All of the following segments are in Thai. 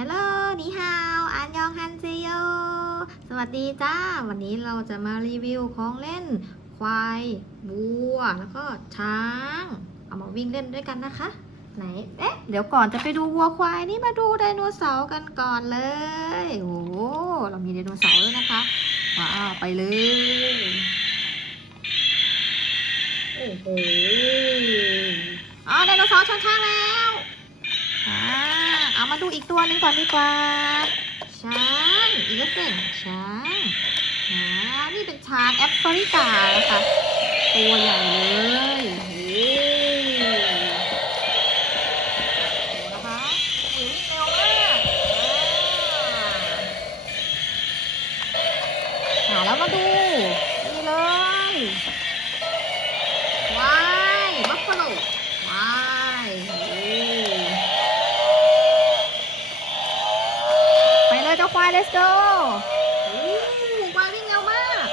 ฮัลโหลนี่ฮาว อันยองฮันเซโย สวัสดีจ้า วันนี้เราจะมารีวิวของเล่น ควายวัว แล้วก็ช้าง เอามาวิ่งเล่นด้วยกันนะคะ ไหน เอ๊ะ เดี๋ยวก่อนจะไปดูวัวควายนี่มาดูไดโนเสาร์กันก่อนเลย โอ้โหเรามีไดโนเสาร์ด้วยนะคะ ว้าว ไปเลย โอ้โห อ๋อ ไดโนเสาร์ชนช้างแล้ว อ่า เอามาดูอีกตัวหนึงก่อนดีกว่า ช้างอีกแล้วเป็นช้างนี่เป็นช้างแอฟริกานะคะ ตัวใหญ่เลยโอ้โหดูนะคะโอ้ยเร็วมากอ่าอ่าแล้วมาดูนี่เลย ควาย let's go โอ้ควายวิ่งเร็วมาก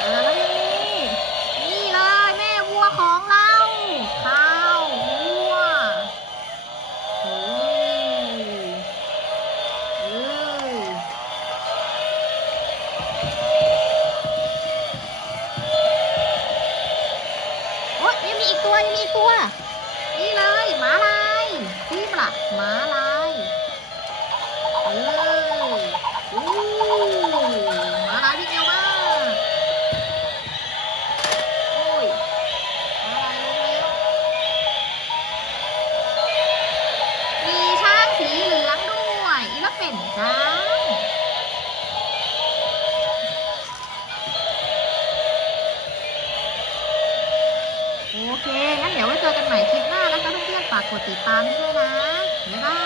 อ่าแล้วยังมีนี่เลยแม่วัวของเราข้าววัวโอ้เออโอ๊ยยังมีอีกตัวยังมีอีกตัว นี่เลย มาลายเอออู้หมาลายวิ่งเร็วมากโอ้ยหมาลายลงแล้วมีช้างสีเหลืองด้วยอีล้วเป็นช้างโอเคงั้นเดี๋ยวไว้เจอกันใหม่คลิปหน้า กดติดตามให้ด้วยนะ บ๊ายบาย